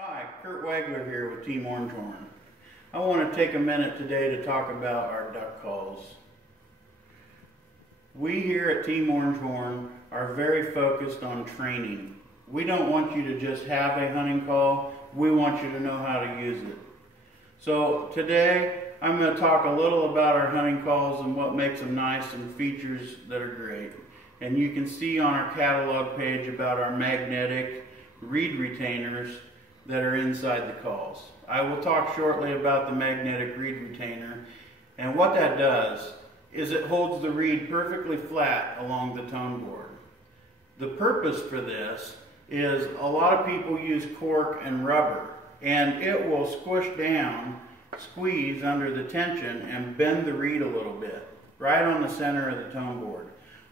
Hi, Kurt Wagler here with Team Orangehorn. I want to take a minute today to talk about our duck calls. We here at Team Orangehorn are very focused on training. We don't want you to just have a hunting call, we want you to know how to use it. So today I'm going to talk a little about our hunting calls and what makes them nice and features that are great. And you can see on our catalog page about our magnetic reed retainers that are inside the calls. I will talk shortly about the magnetic reed retainer, and what that does is it holds the reed perfectly flat along the tone board. The purpose for this is a lot of people use cork and rubber, and it will squish down, squeeze under the tension and bend the reed a little bit right on the center of the tone board.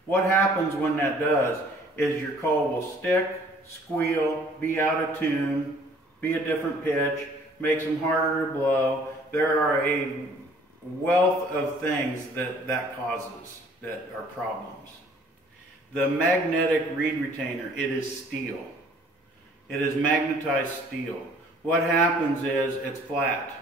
What happens when that does is your call will stick, squeal, be out of tune, be a different pitch, makes them harder to blow. There are a wealth of things that causes that are problems. The magnetic reed retainer, it is steel. It is magnetized steel. What happens is it's flat.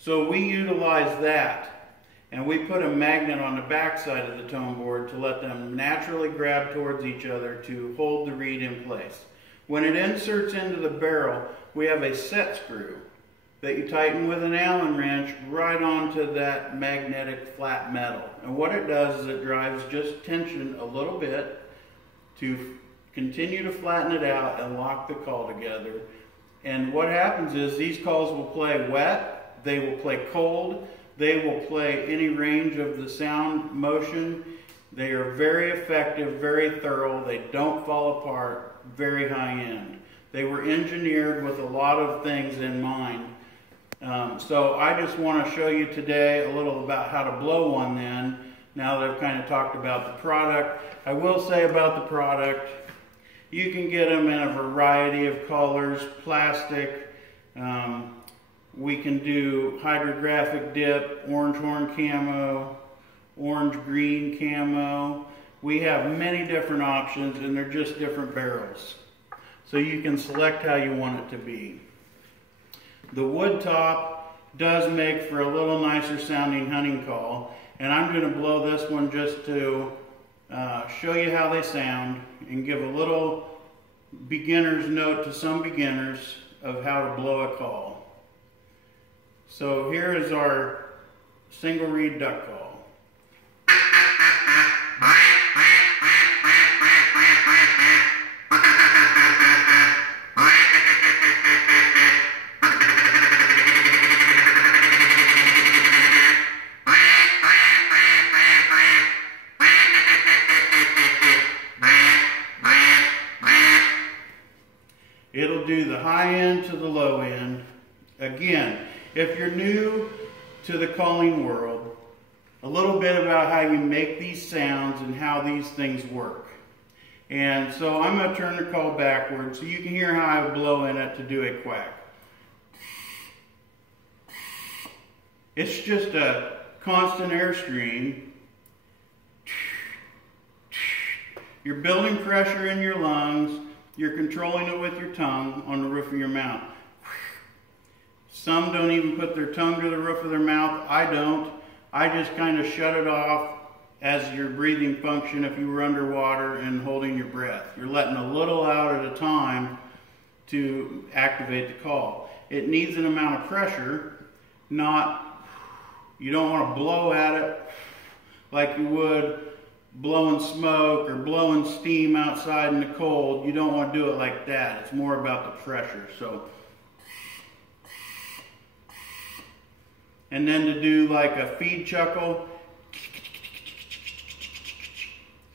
So we utilize that, and we put a magnet on the back side of the tone board to let them naturally grab towards each other to hold the reed in place. When it inserts into the barrel, we have a set screw that you tighten with an Allen wrench right onto that magnetic flat metal. And what it does is it drives just tension a little bit to continue to flatten it out and lock the call together. And what happens is these calls will play wet, they will play cold, they will play any range of the sound motion. They are very effective, very thorough, they don't fall apart. Very high end. They were engineered with a lot of things in mind. So I just want to show you today a little about how to blow one then, now that I've kind of talked about the product. I will say about the product, you can get them in a variety of colors, plastic, we can do hydrographic dip, Orangehorn camo, orange green camo. We have many different options, and they're just different barrels. So you can select how you want it to be. The wood top does make for a little nicer sounding hunting call, and I'm going to blow this one just to show you how they sound and give a little beginner's note to some beginners of how to blow a call. So here is our single reed duck call. It'll do the high end to the low end. Again, if you're new to the calling world, a little bit about how you make these sounds and how these things work. And so I'm going to turn the call backwards so you can hear how I blow in it to do a quack. It's just a constant airstream. You're building pressure in your lungs. You're controlling it with your tongue on the roof of your mouth. Some don't even put their tongue to the roof of their mouth. I don't. I just kind of shut it off as your breathing function if you were underwater and holding your breath. You're letting a little out at a time to activate the call. It needs an amount of pressure, you don't want to blow at it like you would blowing smoke or blowing steam outside in the cold. You don't want to do it like that. It's more about the pressure. So, and then to do like a feed chuckle.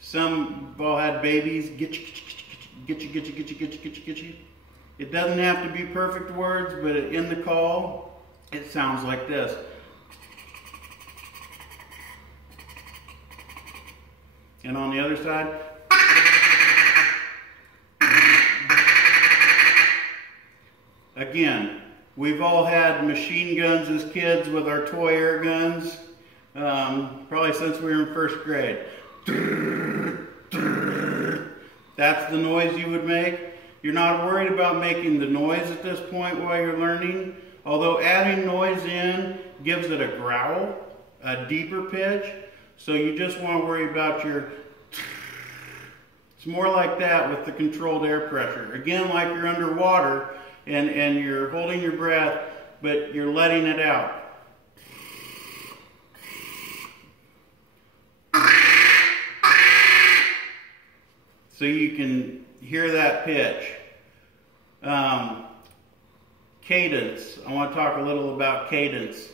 Some have all had babies. Get you. It doesn't have to be perfect words, but in the call, it sounds like this. And on the other side, again, we've all had machine guns as kids with our toy air guns, probably since we were in first grade. That's the noise you would make. You're not worried about making the noise at this point while you're learning, although adding noise in gives it a growl, a deeper pitch. So you just want to worry about your, it's more like that with the controlled air pressure. Again, like you're underwater and you're holding your breath, but you're letting it out. So you can hear that pitch. Cadence. I want to talk a little about cadence.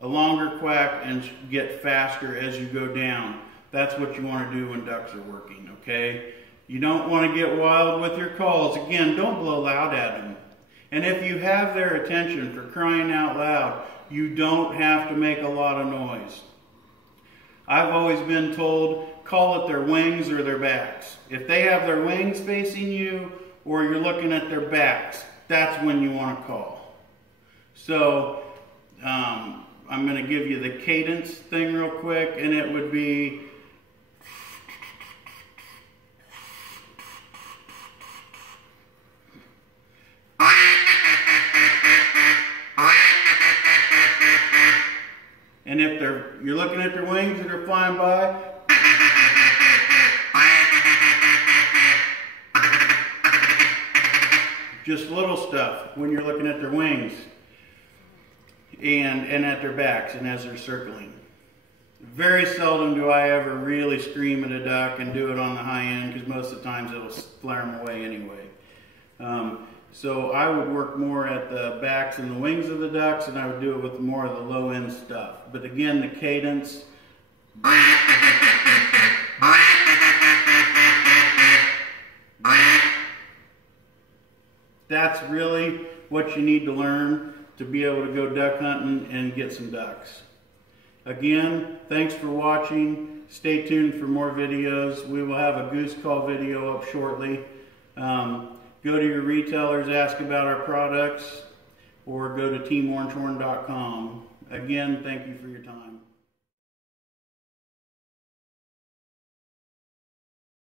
A longer quack and get faster as you go down. That's what you want to do when ducks are working, okay? You don't want to get wild with your calls. Again, don't blow loud at them. And if you have their attention, for crying out loud, you don't have to make a lot of noise. I've always been told, call it their wings or their backs. If they have their wings facing you or you're looking at their backs, that's when you want to call. So I'm going to give you the cadence thing real quick, and it would be and if you're looking at their wings that are flying by, just little stuff when you're looking at their wings and at their backs and as they're circling. Very seldom do I ever really scream at a duck and do it on the high end, because most of the times it'll flare them away anyway. So I would work more at the backs and the wings of the ducks, and I would do it with more of the low end stuff. But again, the cadence. That's really what you need to learn to be able to go duck hunting and get some ducks. Again, thanks for watching. Stay tuned for more videos. We will have a goose call video up shortly. Go to your retailers, ask about our products, or go to teamorangehorn.com. Again, thank you for your time.